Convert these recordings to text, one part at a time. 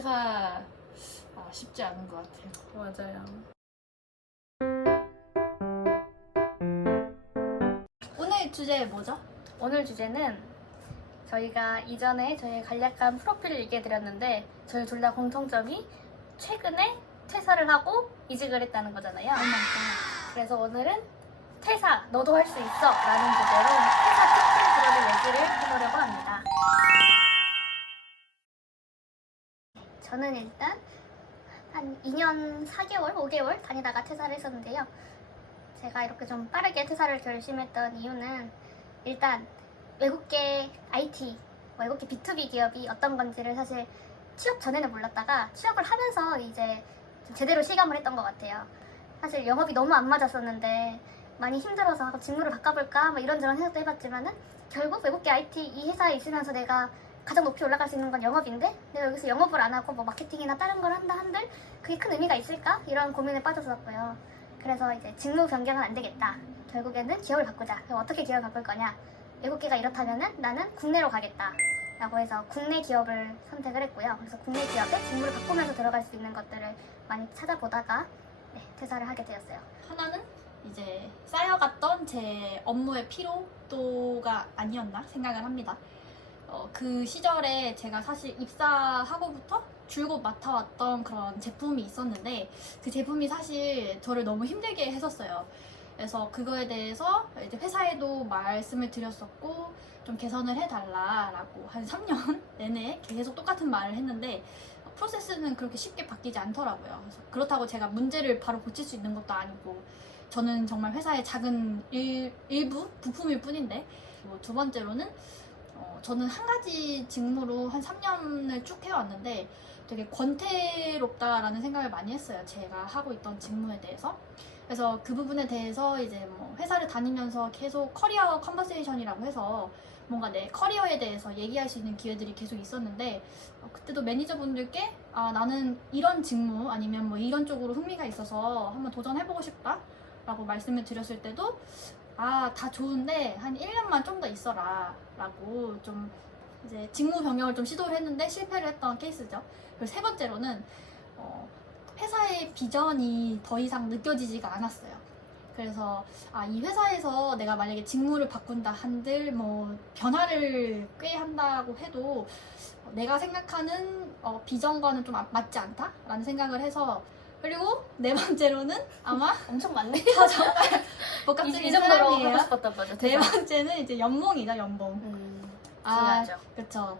퇴사 쉽지 않은 것 같아요. 맞아요. 오늘 주제 뭐죠? 오늘 주제는 저희가 이전에 저희 간략한 프로필을 얘기해드렸는데 저희 둘 다 공통점이 최근에 퇴사를 하고 이직을 했다는 거잖아요. 그래서 오늘은 퇴사, 너도 할 수 있어 라는 주제로 퇴사 특징 들어볼 얘기를 해보려고 합니다. 저는 일단 한 2년 4개월, 5개월 다니다가 퇴사를 했었는데요. 제가 이렇게 좀 빠르게 퇴사를 결심했던 이유는 일단 외국계 IT, 외국계 B2B 기업이 어떤 건지를 사실 취업 전에는 몰랐다가 취업을 하면서 이제 좀 제대로 실감을 했던 것 같아요. 사실 영업이 너무 안 맞았었는데 많이 힘들어서 직무를 바꿔볼까 뭐 이런저런 생각도 해봤지만은 결국 외국계 IT 이 회사에 있으면서 내가 가장 높이 올라갈 수 있는 건 영업인데 내가 여기서 영업을 안 하고 뭐 마케팅이나 다른 걸 한다 한들 그게 큰 의미가 있을까? 이런 고민에 빠졌었고요. 그래서 이제 직무 변경은 안 되겠다. 결국에는 기업을 바꾸자. 그럼 어떻게 기업을 바꿀 거냐? 외국계가 이렇다면은 나는 국내로 가겠다. 라고 해서 국내 기업을 선택을 했고요. 그래서 국내 기업에 직무를 바꾸면서 들어갈 수 있는 것들을 많이 찾아보다가 퇴사를 하게 되었어요. 하나는 이제 쌓여갔던 제 업무의 피로도가 아니었나 생각을 합니다. 그 시절에 제가 사실 입사하고부터 줄곧 맡아왔던 그런 제품이 있었는데 그 제품이 사실 저를 너무 힘들게 했었어요. 그래서 그거에 대해서 이제 회사에도 말씀을 드렸었고 좀 개선을 해달라라고 한 3년 내내 계속 똑같은 말을 했는데 프로세스는 그렇게 쉽게 바뀌지 않더라고요. 그래서 그렇다고 제가 문제를 바로 고칠 수 있는 것도 아니고 저는 정말 회사의 작은 일부 부품일 뿐인데 두 번째로는 저는 한 가지 직무로 한 3년을 쭉 해왔는데 되게 권태롭다라는 생각을 많이 했어요. 제가 하고 있던 직무에 대해서. 그래서 그 부분에 대해서 이제 뭐 회사를 다니면서 계속 커리어 컨버세이션이라고 해서 뭔가 내 커리어에 대해서 얘기할 수 있는 기회들이 계속 있었는데 그때도 매니저분들께 나는 이런 직무 아니면 뭐 이런 쪽으로 흥미가 있어서 한번 도전해보고 싶다 라고 말씀을 드렸을 때도 다 좋은데 한 1년만 좀 더 있어라 라고 좀 이제 직무 변경을 좀 시도를 했는데 실패를 했던 케이스죠. 그리고 세 번째로는 회사의 비전이 더 이상 느껴지지가 않았어요. 그래서 이 회사에서 내가 만약에 직무를 바꾼다 한들 뭐 변화를 꽤 한다고 해도 내가 생각하는 비전과는 좀 맞지 않다라는 생각을 해서 그리고 네 번째로는 아마 엄청 많네. 저 정말 복합적인 이 정도로 사람이에요. 하고 싶었던 거죠. 네 번째는 이제 연봉이죠, 연봉. 중요하죠. 그쵸.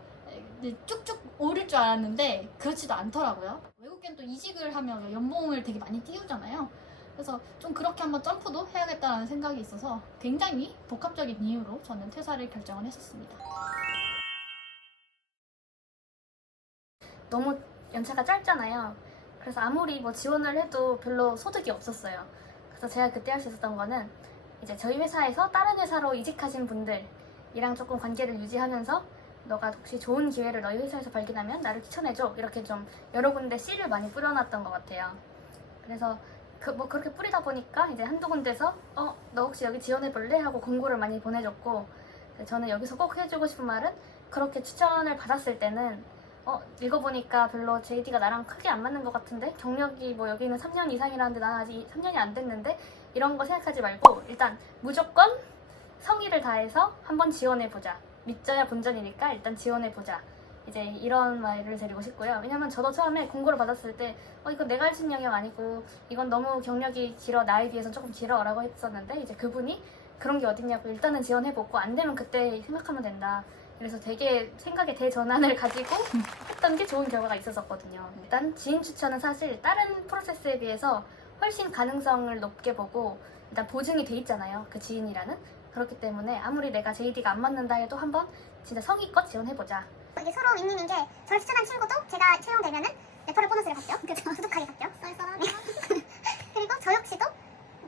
쭉쭉 오를 줄 알았는데 그렇지도 않더라고요. 외국엔 또 이직을 하면 연봉을 되게 많이 띄우잖아요. 그래서 좀 그렇게 한번 점프도 해야겠다는 생각이 있어서 굉장히 복합적인 이유로 저는 퇴사를 결정을 했었습니다. 너무 연차가 짧잖아요. 그래서 아무리 뭐 지원을 해도 별로 소득이 없었어요. 그래서 제가 그때 할 수 있었던 거는 이제 저희 회사에서 다른 회사로 이직하신 분들이랑 조금 관계를 유지하면서 너가 혹시 좋은 기회를 너희 회사에서 발견하면 나를 추천해줘. 이렇게 좀 여러 군데 씨를 많이 뿌려놨던 것 같아요. 그래서 뭐 그렇게 뿌리다 보니까 이제 한두 군데서 너 혹시 여기 지원해볼래? 하고 공고를 많이 보내줬고 저는 여기서 꼭 해주고 싶은 말은 그렇게 추천을 받았을 때는 읽어보니까 별로 JD가 나랑 크게 안 맞는 것 같은데 경력이 뭐 여기는 3년 이상이라는데 난 아직 3년이 안 됐는데 이런 거 생각하지 말고 일단 무조건 성의를 다해서 한번 지원해보자. 믿져야 본전이니까 일단 지원해보자. 이제 이런 말을 드리고 싶고요. 왜냐면 저도 처음에 공고를 받았을 때 이건 내가 할 수 있는 영역 아니고 이건 너무 경력이 길어 나에 비해서 조금 길어 라고 했었는데 이제 그분이 그런 게 어딨냐고 일단은 지원해보고 안 되면 그때 생각하면 된다. 그래서 되게 생각의 대전환을 가지고 했던 게 좋은 결과가 있었거든요. 일단 지인 추천은 사실 다른 프로세스에 비해서 훨씬 가능성을 높게 보고 일단 보증이 돼 있잖아요. 그 지인이라는. 그렇기 때문에 아무리 내가 JD가 안 맞는다 해도 한번 진짜 성의껏 지원해보자. 이게 서로 윈윈인 게 저를 추천한 친구도 제가 채용되면은 레퍼럴 보너스를 받죠. 그렇죠. 소득하게 받죠. 쌀쌀하게. 그리고 저 역시도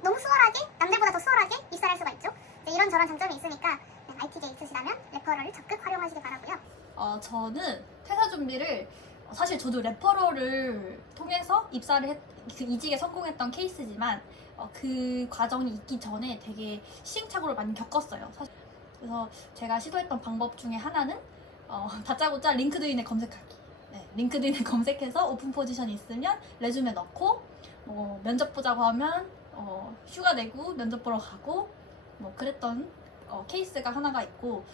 너무 수월하게 남들보다 더 수월하게 입사를 할 수가 있죠. 이런저런 장점이 있으니까 IT계 있으시다면 레퍼럴을 적극 활용하시기 바라고요. 저는 퇴사 준비를 사실 저도 레퍼럴을 통해서 그 이직에 성공했던 케이스지만 그 과정이 있기 전에 되게 시행착오를 많이 겪었어요. 사실. 그래서 제가 시도했던 방법 중에 하나는 다짜고짜 링크드인에 검색하기. 네, 링크드인을 검색해서 오픈 포지션이 있으면 레주메 넣고 면접 보자고 하면 휴가 내고 면접 보러 가고 뭐 그랬던 케이스가 하나가 있고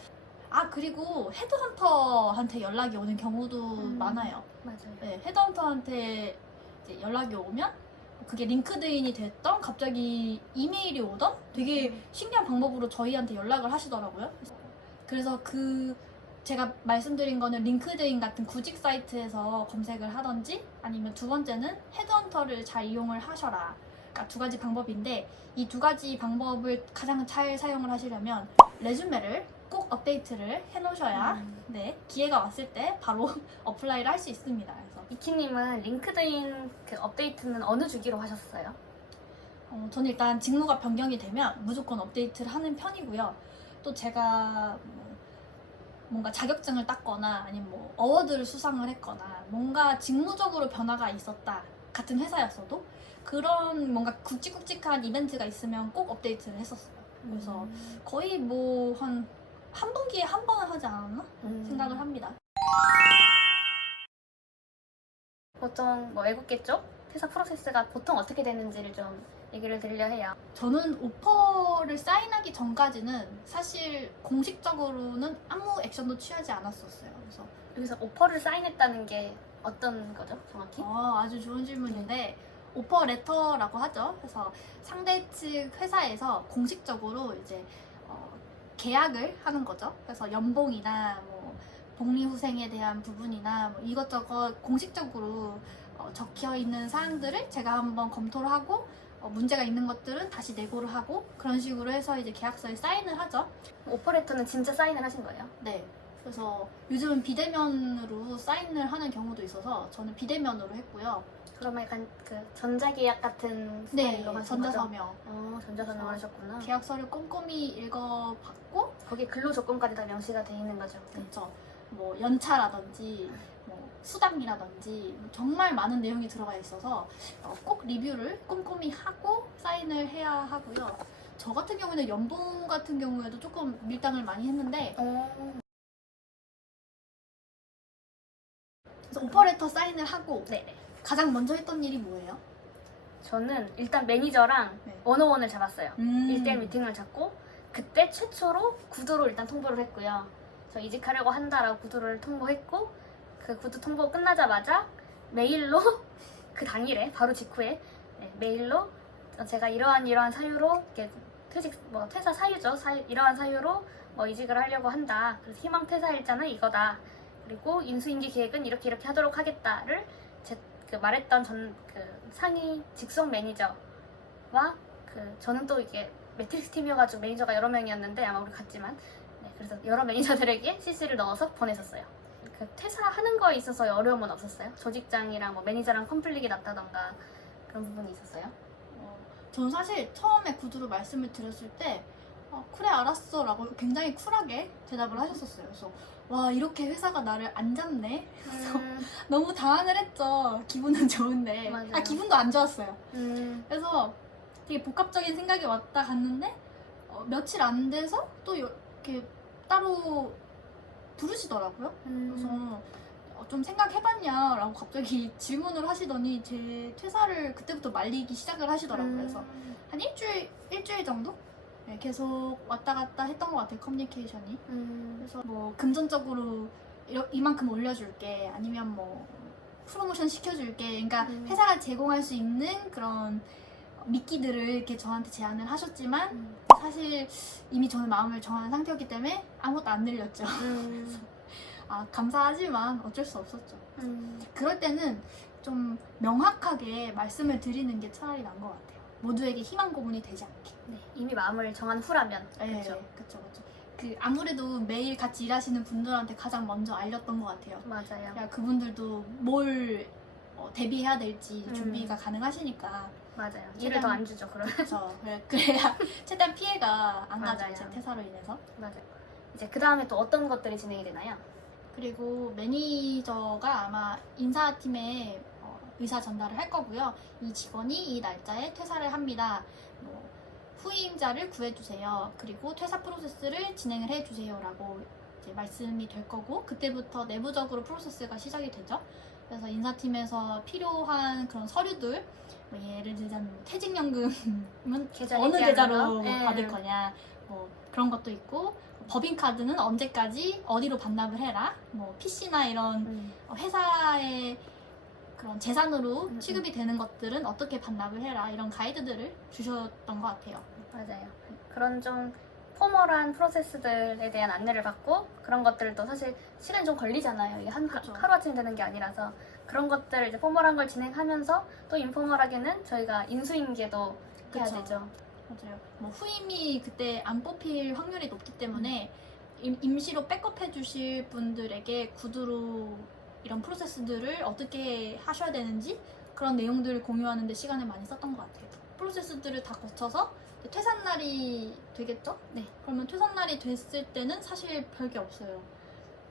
그리고 헤드헌터한테 연락이 오는 경우도 많아요. 맞아요. 네, 헤드헌터한테 이제 연락이 오면 그게 링크드인이 됐던 갑자기 이메일이 오던 되게 신기한 방법으로 저희한테 연락을 하시더라고요. 그래서 제가 말씀드린 거는 링크드인 같은 구직 사이트에서 검색을 하던지 아니면 두 번째는 헤드헌터를 잘 이용을 하셔라. 그러니까 두 가지 방법인데 이 두 가지 방법을 가장 잘 사용을 하시려면 레주메를 꼭 업데이트를 해놓으셔야 네, 기회가 왔을 때 바로 어플라이를 할 수 있습니다. 그래서 이키님은 링크드인 그 업데이트는 어느 주기로 하셨어요? 저는 일단 직무가 변경이 되면 무조건 업데이트를 하는 편이고요. 또 제가 뭔가 자격증을 땄거나 아니면 뭐 어워드를 수상을 했거나 뭔가 직무적으로 변화가 있었다 같은 회사였어도 그런 뭔가 굵직굵직한 이벤트가 있으면 꼭 업데이트를 했었어요. 그래서 거의 뭐 한 분기에 한 번은 하지 않았나 생각을 합니다. 보통 뭐 외국계 쪽 퇴사 프로세스가 보통 어떻게 되는지를 좀 얘기를 드리려 해요. 저는 오퍼를 사인하기 전까지는 사실 공식적으로는 아무 액션도 취하지 않았었어요. 그래서 여기서 오퍼를 사인했다는 게 어떤 거죠, 정확히? 아주 좋은 질문인데 오퍼 레터라고 하죠. 그래서 상대 측 회사에서 공식적으로 이제 계약을 하는 거죠. 그래서 연봉이나 뭐 복리후생에 대한 부분이나 뭐 이것저것 공식적으로 적혀 있는 사항들을 제가 한번 검토를 하고 문제가 있는 것들은 다시 내고를 하고 그런 식으로 해서 이제 계약서에 사인을 하죠. 오퍼레터는 진짜 사인을 하신 거예요? 네. 그래서 요즘은 비대면으로 사인을 하는 경우도 있어서 저는 비대면으로 했고요. 그러면 약간 그 전자계약 같은 네, 스타일로 하신 거죠? 전자서명. 전자서명을 하셨구나. 계약서를 꼼꼼히 읽어봤고 거기에 근로 조건까지 다 명시가 돼 있는 거죠. 그렇죠. 뭐 연차라든지 뭐 수당이라든지 정말 많은 내용이 들어가 있어서 꼭 리뷰를 꼼꼼히 하고 사인을 해야 하고요. 저 같은 경우는 연봉 같은 경우에도 조금 밀당을 많이 했는데 그래서 오퍼레터 사인을 하고 네네. 가장 먼저 했던 일이 뭐예요? 저는 일단 매니저랑 네. 원어원을 잡았어요. 1대1 1대1 미팅을 잡고 그때 최초로 구두로 일단 통보를 했고요. 저 이직하려고 한다라고 구두를 통보했고 그 구두 통보 끝나자마자 메일로 그 당일에 바로 직후에 메일로 제가 이러한 사유로 이렇게 퇴사 사유죠. 이러한 사유로 이직을 하려고 한다. 그래서 희망 퇴사 일자는 이거다. 그리고 인수인계 계획은 이렇게 하도록 하겠다를 그 말했던 그 상위 직속 매니저와 저는 또 이게 매트릭스 팀이어가지고 매니저가 여러 명이었는데 아마 우리 같지만 그래서 여러 매니저들에게 CC를 넣어서 보냈었어요. 그 퇴사하는 거에 있어서 어려움은 없었어요? 조직장이랑 뭐 매니저랑 컨플릭이 났다던가 그런 부분이 있었어요? 저는 사실 처음에 구두로 말씀을 드렸을 때 그래 알았어 라고 굉장히 쿨하게 대답을 하셨었어요. 그래서 와 이렇게 회사가 나를 안 잡네. 그래서 너무 당황을 했죠. 기분은 좋은데 맞아요. 기분도 안 좋았어요. 그래서 되게 복합적인 생각이 왔다 갔는데 며칠 안 돼서 또 이렇게 따로 부르시더라고요. 그래서 좀 생각해봤냐라고 갑자기 질문을 하시더니 제 퇴사를 그때부터 말리기 시작을 하시더라고요. 그래서 한 일주일 정도 계속 왔다 갔다 했던 것 같아요. 커뮤니케이션이. 그래서 뭐 금전적으로 이만큼 올려줄게 아니면 뭐 프로모션 시켜줄게. 그러니까 회사가 제공할 수 있는 그런 미끼들을 이렇게 저한테 제안을 하셨지만 사실 이미 저는 마음을 정한 상태였기 때문에 아무것도 안 늘렸죠. 그래서 감사하지만 어쩔 수 없었죠. 그럴 때는 좀 명확하게 말씀을 드리는 게 차라리 나은 것 같아요. 모두에게 희망 고문이 되지 않게. 네, 이미 마음을 정한 후라면. 네, 그렇죠. 그쵸. 아무래도 매일 같이 일하시는 분들한테 가장 먼저 알렸던 것 같아요. 맞아요. 그러니까 그분들도 뭘 대비해야 될지 준비가 가능하시니까. 맞아요. 일을 더 안 주죠, 그러면. 그렇죠. 그래야 최대한 피해가 안 가죠. 맞아요. 제 퇴사로 인해서. 맞아요. 이제 그 다음에 또 어떤 것들이 진행이 되나요? 그리고 매니저가 아마 인사팀에 의사 전달을 할 거고요. 이 직원이 이 날짜에 퇴사를 합니다. 후임자를 구해주세요. 그리고 퇴사 프로세스를 진행을 해주세요라고 이제 말씀이 될 거고 그때부터 내부적으로 프로세스가 시작이 되죠. 그래서 인사팀에서 필요한 그런 서류들 뭐 예를 들자면 퇴직연금은 계좌 어느 얘기하는 계좌로 거? 네. 받을 거냐 뭐 그런 것도 있고 법인카드는 언제까지 어디로 반납을 해라 뭐 PC나 이런 회사의 그런 재산으로 취급이 되는 것들은 어떻게 반납을 해라 이런 가이드들을 주셨던 것 같아요. 맞아요. 그런 좀 포멀한 프로세스들에 대한 안내를 받고 그런 것들도 사실 시간이 좀 걸리잖아요. 이게 그렇죠. 하루아침에 되는 게 아니라서 그런 것들을 이제 포멀한 걸 진행하면서 또 인포멀하게는 저희가 인수인계도 해야 그쵸. 되죠. 맞아요. 뭐 후임이 그때 안 뽑힐 확률이 높기 때문에 임시로 백업해 주실 분들에게 구두로 이런 프로세스들을 어떻게 하셔야 되는지 그런 내용들을 공유하는 데 시간을 많이 썼던 것 같아요. 프로세스들을 다 거쳐서 퇴산날이 되겠죠? 네. 그러면 퇴산날이 됐을 때는 사실 별게 없어요.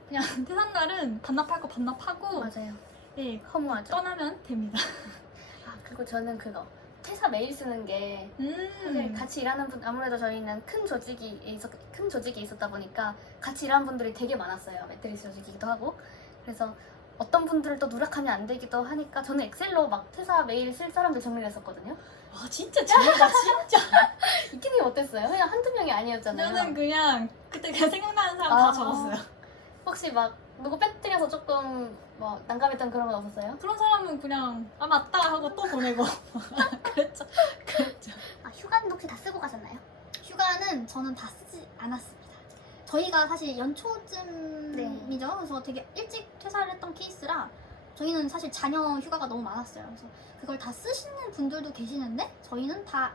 그냥 퇴산날은 반납할 거 반납하고 맞아요. 예, 허무하죠. 떠나면 됩니다. 아, 그리고 저는 그거 퇴사 메일 쓰는 게 사실 같이 일하는 분 아무래도 저희는 큰 조직이 있었다 보니까 같이 일하는 분들이 되게 많았어요. 매트리스 조직이기도 하고 그래서 어떤 분들을 또 누락하면 안 되기도 하니까 저는 엑셀로 막 퇴사 메일 쓸 사람들 정리를 했었거든요. 아 진짜 재밌다 진짜. 이키님 어땠어요? 그냥 한두 명이 아니었잖아요. 저는 그냥 그때 그냥 생각나는 사람 아. 다 적었어요. 혹시 막 누구 빼뜨려서 조금 뭐 난감했던 그런 건 없었어요? 그런 사람은 그냥 아 맞다 하고 또 보내고 그랬죠. 아, 휴가는 혹시 다 쓰고 가셨나요? 휴가는 저는 다 쓰지 않았습니다. 저희가 사실 연초쯤이죠. 그래서 되게 일찍 퇴사를 했던 케이스라 저희는 사실 자녀 휴가가 너무 많았어요. 그래서 그걸 다 쓰시는 분들도 계시는데 저희는 다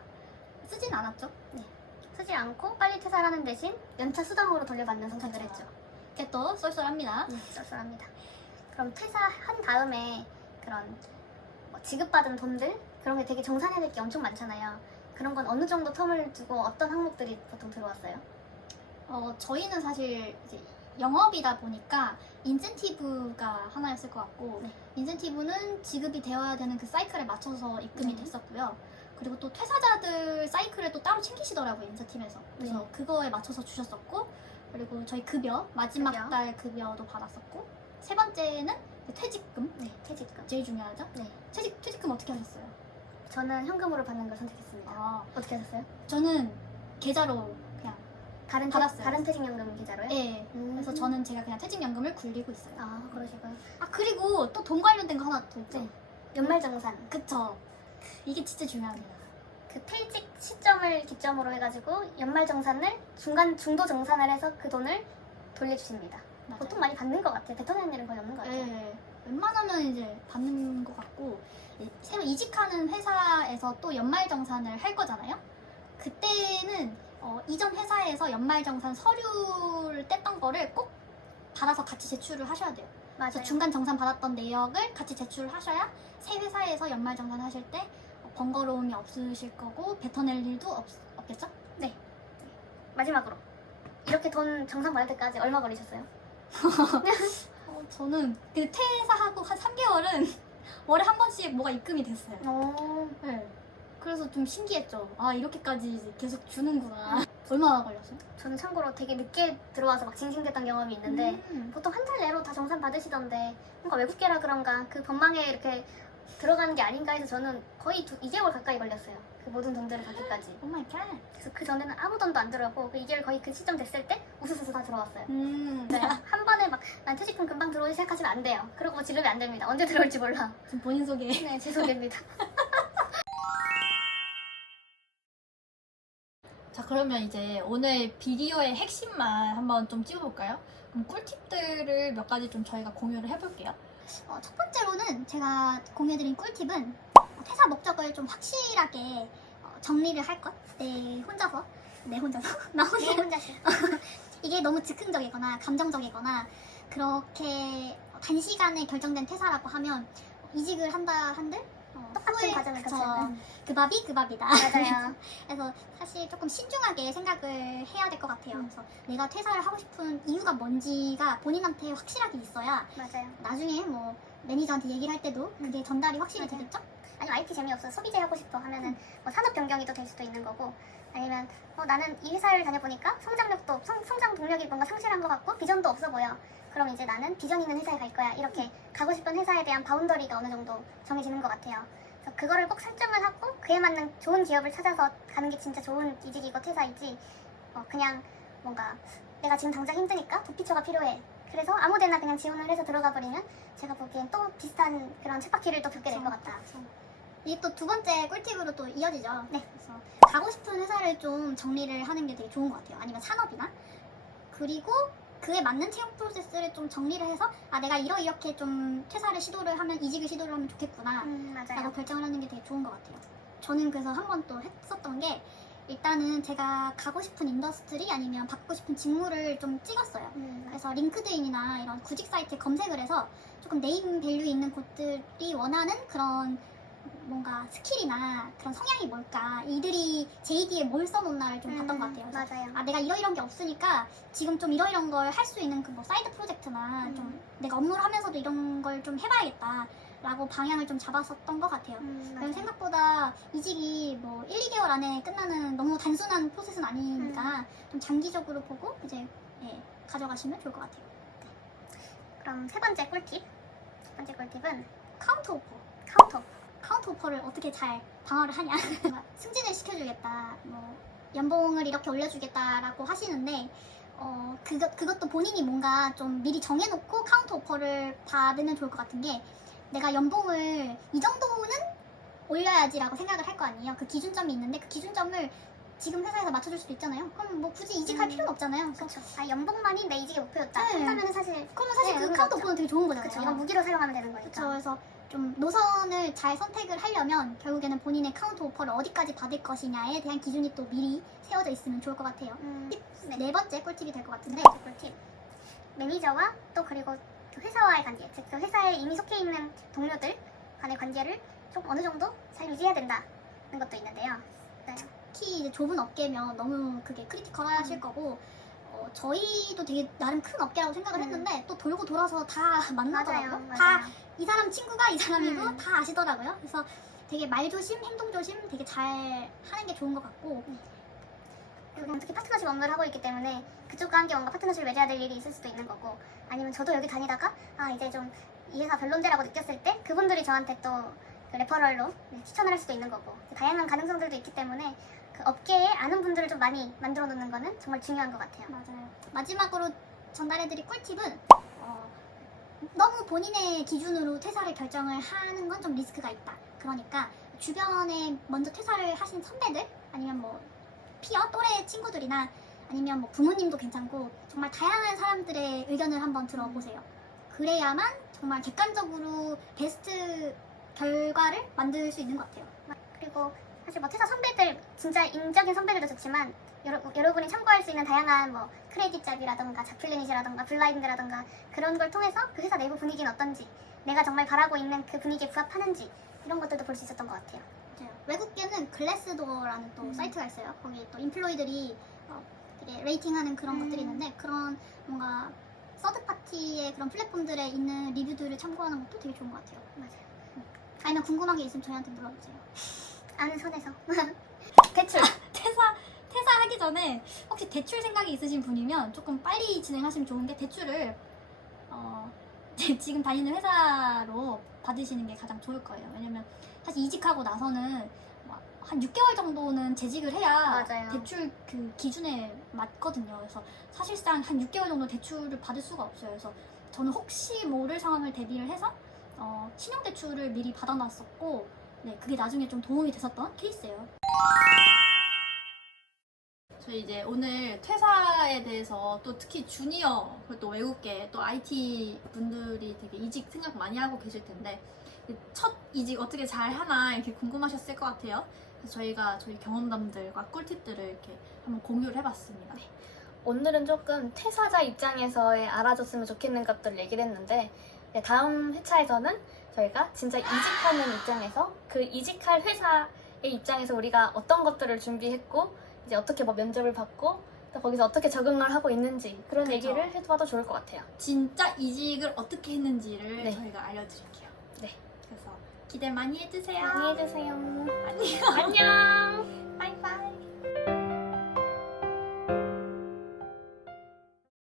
쓰진 않았죠. 쓰지 않고 빨리 퇴사를 하는 대신 연차 수당으로 돌려받는 선택을 그쵸. 했죠. 그게 또 쏠쏠합니다. 쏠쏠합니다. 그럼 퇴사한 다음에 그런 뭐 지급받은 돈들 그런 게 되게 정산해야 될 게 엄청 많잖아요. 그런 건 어느 정도 텀을 두고 어떤 항목들이 보통 들어왔어요? 저희는 사실 이제 영업이다 보니까 인센티브가 하나였을 것 같고 네. 인센티브는 지급이 되어야 되는 그 사이클에 맞춰서 입금이 네. 됐었고요. 그리고 또 퇴사자들 사이클을 또 따로 챙기시더라고요, 인사팀에서. 그래서 네. 그거에 맞춰서 주셨었고 그리고 저희 급여, 마지막 급여. 달 급여도 받았었고 세 번째는 퇴직금, 네, 퇴직금. 제일 중요하죠. 네. 퇴직금 어떻게 하셨어요? 저는 현금으로 받는 걸 선택했습니다. 어떻게 하셨어요? 저는 계좌로 그냥 받았어요. 다른 퇴직연금 계좌로요? 예. 그래서 저는 제가 그냥 퇴직연금을 굴리고 있어요. 아, 그러시고요. 아 그리고 또 돈 관련된 거 하나 더 있죠. 네. 연말정산. 그쵸. 이게 진짜 중요합니다. 그 퇴직 시점을 기점으로 해가지고 연말정산을 중도 정산을 해서 그 돈을 돌려주십니다. 맞아요. 보통 많이 받는 것 같아요. 뱉어내는 일은 거의 없는 것 같아요. 예. 웬만하면 이제 받는 것 같고 새로 이직하는 회사에서 또 연말정산을 할 거잖아요. 그때는 이전 회사에서 연말정산 서류를 뗐던 거를 꼭 받아서 같이 제출을 하셔야 돼요. 맞아요. 그래서 중간 정산 받았던 내역을 같이 제출을 하셔야 새 회사에서 연말정산 하실 때 번거로움이 없으실 거고 뱉어낼 일도 없겠죠? 마지막으로 이렇게 돈 정산 받을 때까지 얼마 걸리셨어요? 저는 그 퇴사하고 한 3개월은 월에 한 번씩 뭐가 입금이 됐어요. 네. 그래서 좀 신기했죠. 아 이렇게까지 계속 주는구나. 얼마나 걸렸어요? 저는 참고로 되게 늦게 들어와서 막 징징댔던 경험이 있는데 보통 한 달 내로 다 정산 받으시던데 뭔가 외국계라 그런가 그 법망에 이렇게 들어가는 게 아닌가 해서 저는 거의 2개월 가까이 걸렸어요. 그 모든 돈들을 받기까지. 오 마이 갓. 그래서 그 전에는 아무 돈도 안 들어오고 그 2개월 거의 그 시점 됐을 때 우수수수 다 들어왔어요. 네. 한 번에 막 난 퇴직금 금방 들어오지 생각하시면 안 돼요. 그러고 지르면 안 됩니다. 언제 들어올지 몰라. 지금 본인 소개. 네, 제 소개입니다. 자 그러면 이제 오늘 비디오의 핵심만 한번 좀 찍어볼까요? 그럼 꿀팁들을 몇 가지 좀 저희가 공유를 해볼게요. 첫 번째로는 제가 공유해드린 꿀팁은 퇴사 목적을 좀 확실하게 정리를 할 것. 내 혼자서 이게 너무 즉흥적이거나 감정적이거나 그렇게 단시간에 결정된 퇴사라고 하면 이직을 한다 한들 똑같은 과정을 그쵸. 거치는. 그 밥이 그 밥이다. 맞아요. 그래서 사실 조금 신중하게 생각을 해야 될 것 같아요. 음. 그래서 내가 퇴사를 하고 싶은 이유가 뭔지가 본인한테 확실하게 있어야 맞아요. 나중에 뭐 매니저한테 얘기를 할 때도 그게 전달이 확실히 맞아요. 되겠죠? 아니면 IT 재미없어 소비재 하고 싶어 하면은 뭐 산업 변경이 또 될 수도 있는 거고, 아니면 나는 이 회사를 다녀보니까 성장력도 성장 동력이 뭔가 상실한 것 같고 비전도 없어 보여. 그럼 이제 나는 비전 있는 회사에 갈 거야. 이렇게 가고 싶은 회사에 대한 바운더리가 어느 정도 정해지는 것 같아요. 그래서 그거를 꼭 설정을 하고 그에 맞는 좋은 기업을 찾아서 가는 게 진짜 좋은 이직이고 퇴사이지, 그냥 뭔가 내가 지금 당장 힘드니까 도피처가 필요해. 그래서 아무데나 그냥 지원을 해서 들어가 버리면 제가 보기엔 또 비슷한 그런 쳇바퀴를 또 겪게 될 것 같다. 이게 또 두 번째 꿀팁으로 또 이어지죠. 네. 그래서 가고 싶은 회사를 좀 정리를 하는 게 되게 좋은 것 같아요. 아니면 산업이나. 그리고 그에 맞는 채용 프로세스를 좀 정리를 해서 내가 이렇게 좀 퇴사를 시도를 하면 이직을 시도를 하면 좋겠구나 맞아요. 라고 결정을 하는 게 되게 좋은 것 같아요. 저는 그래서 한 번 또 했었던 게, 일단은 제가 가고 싶은 인더스트리 아니면 받고 싶은 직무를 좀 찍었어요. 그래서 링크드인이나 이런 구직 사이트에 검색을 해서 조금 네임 밸류 있는 곳들이 원하는 그런 뭔가 스킬이나 그런 성향이 뭘까, 이들이 JD에 뭘 써놓나를 좀 봤던 것 같아요. 그래서 맞아요. 내가 이런 게 없으니까 지금 좀 이런 걸 할 수 있는 그 뭐 사이드 프로젝트나 좀 내가 업무를 하면서도 이런 걸 좀 해봐야겠다 라고 방향을 좀 잡았었던 것 같아요. 그리고 생각보다 이직이 뭐 1, 2개월 안에 끝나는 너무 단순한 프로세스는 아니니까 좀 장기적으로 보고 이제 가져가시면 좋을 것 같아요. 그럼 세 번째 꿀팁. 첫 번째 꿀팁은 카운터 오퍼. 카운터 오퍼를 어떻게 잘 방어를 하냐. 승진을 시켜주겠다, 뭐 연봉을 이렇게 올려주겠다라고 하시는데 그것도 본인이 뭔가 좀 미리 정해놓고 카운터 오퍼를 받으면 좋을 것 같은 게, 내가 연봉을 이 정도는 올려야지라고 생각을 할 거 아니에요. 그 기준점이 있는데 그 기준점을 지금 회사에서 맞춰줄 수도 있잖아요. 그럼 뭐 굳이 이직할 필요는 없잖아요. 그래서 그렇죠. 연봉만이 내 이직의 목표였다. 네. 그러면 사실 그러면 사실 그 의미가 카운터 없죠. 오퍼는 되게 좋은 거잖아요. 그렇죠. 이건 무기로 사용하면 되는 거니까. 그렇죠. 그래서 좀 노선을 잘 선택을 하려면 결국에는 본인의 카운터 오퍼를 어디까지 받을 것이냐에 대한 기준이 또 미리 세워져 있으면 좋을 것 같아요. 네 번째 꿀팁이 될 것 같은데, 꿀팁. 매니저와 또 그리고 그 회사와의 관계, 즉 그 회사에 이미 속해 있는 동료들 간의 관계를 좀 어느 정도 잘 유지해야 된다는 것도 있는데요. 네. 특히 이제 좁은 업계면 너무 그게 크리티컬하실 거고, 저희도 되게 나름 큰 업계라고 생각을 했는데 또 돌고 돌아서 다 만나더라고요. 맞아요. 다 이 사람 친구가 이 사람이고 다 아시더라고요. 그래서 되게 말 조심, 행동 조심 되게 잘 하는 게 좋은 것 같고, 그리고 특히 파트너십 업무를 하고 있기 때문에 그쪽과 함께 뭔가 파트너십을 맺어야 될 일이 있을 수도 있는 거고, 아니면 저도 여기 다니다가 이제 좀 이 회사 별론데라고 느꼈을 때 그분들이 저한테 또 그 레퍼럴로 추천을 할 수도 있는 거고, 다양한 가능성들도 있기 때문에 그 업계에 아는 분들을 좀 많이 만들어 놓는 거는 정말 중요한 것 같아요. 맞아요. 마지막으로 전달해드릴 꿀팁은 너무 본인의 기준으로 퇴사를 결정을 하는 건 좀 리스크가 있다. 그러니까 주변에 먼저 퇴사를 하신 선배들, 아니면 뭐 피어, 또래 친구들이나 아니면 뭐 부모님도 괜찮고 정말 다양한 사람들의 의견을 한번 들어보세요. 그래야만 정말 객관적으로 베스트 결과를 만들 수 있는 것 같아요. 그리고 사실 뭐 퇴사 선배들, 진짜 인적인 선배들도 좋지만 여러분이 참고할 수 있는 다양한 뭐 크레딧 잡이라던가 잡플래닛이라던가 블라인드라던가 그런 걸 통해서 그 회사 내부 분위기는 어떤지, 내가 정말 바라고 있는 그 분위기에 부합하는지 이런 것들도 볼 수 있었던 것 같아요. 맞아요. 외국계는 글래스도어라는 또 사이트가 있어요. 거기 또 인플로이들이 되게 레이팅하는 그런 것들이 있는데, 그런 뭔가 서드 파티의 그런 플랫폼들에 있는 리뷰들을 참고하는 것도 되게 좋은 것 같아요. 맞아요. 아니면 궁금한 게 있으면 저희한테 물어보세요. 아는 선에서. 대출. 퇴사하기 전에 혹시 대출 생각이 있으신 분이면 조금 빨리 진행하시면 좋은 게, 대출을 지금 다니는 회사로 받으시는 게 가장 좋을 거예요. 왜냐면 사실 이직하고 나서는 한 6개월 정도는 재직을 해야 맞아요. 대출 그 기준에 맞거든요. 그래서 사실상 한 6개월 정도 대출을 받을 수가 없어요. 그래서 저는 혹시 모를 상황을 대비를 해서 신용대출을 미리 받아놨었고, 네, 그게 나중에 좀 도움이 됐었던 케이스예요. 저희 이제 오늘 퇴사에 대해서 또 특히 주니어, 그리고 또 외국계, 또 IT 분들이 되게 이직 생각 많이 하고 계실 텐데 첫 이직 어떻게 잘 하나 이렇게 궁금하셨을 것 같아요. 그래서 저희가 저희 경험담들과 꿀팁들을 이렇게 한번 공유를 해봤습니다. 오늘은 조금 퇴사자 입장에서의 알아줬으면 좋겠는 것들 얘기를 했는데, 다음 회차에서는 저희가 진짜 이직하는 입장에서 그 이직할 회사의 입장에서 우리가 어떤 것들을 준비했고 이제 어떻게 뭐 면접을 받고 또 거기서 어떻게 적응을 하고 있는지 그런 그쵸. 얘기를 해봐도 좋을 것 같아요. 진짜 이직을 어떻게 했는지를 네. 저희가 알려드릴게요. 네. 그래서 기대 많이 해주세요. 많이 해주세요. 안녕. 안녕. 바이바이.